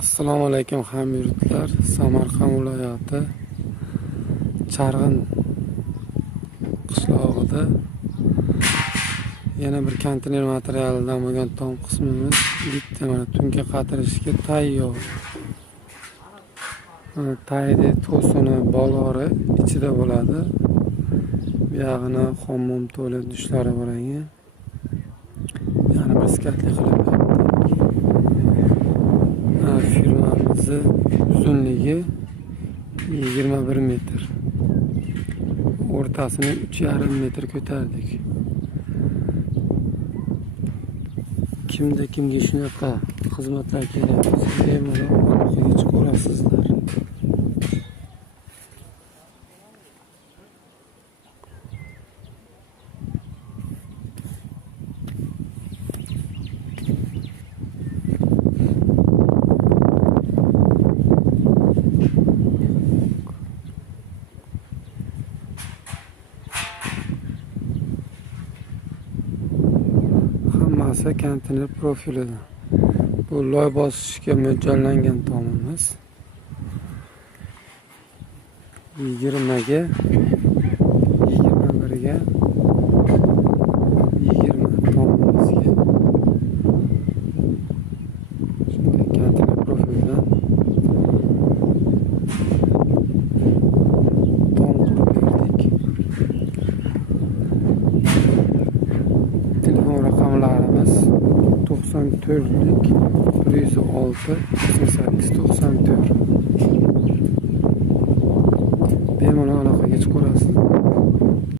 Assalomu alaykum hamyurtlar. Samarqand viloyati Charg'in qishlog'ida yana bir konteyner materialidan bo'lgan tom qismimiz bitta mana tunga qatirishga tayyor. Taydi to'sini bolg'ori ichida bo'ladi. Bu yog'ini xom to'la dushlari bor ekan. Yana bir skatli qilib firmamizni uzunligi 21 metr. O'rtasini 3,5 metr ko'tardik. Kimga shunaqa xizmatlar kerak bo'lsa, bemalol aloqaga chiqib olasizlar. Hammasi konteyner profilidan. Bu loy bosishga mo'ljallangan tomimiz. 20 ga 21 ga 20 tomimizga shunday konteyner profilidan tom qurib berdik. Telefon raqamlarimiz 94lik 106 88 94. Bemalol aloqaga chiqib olasiz.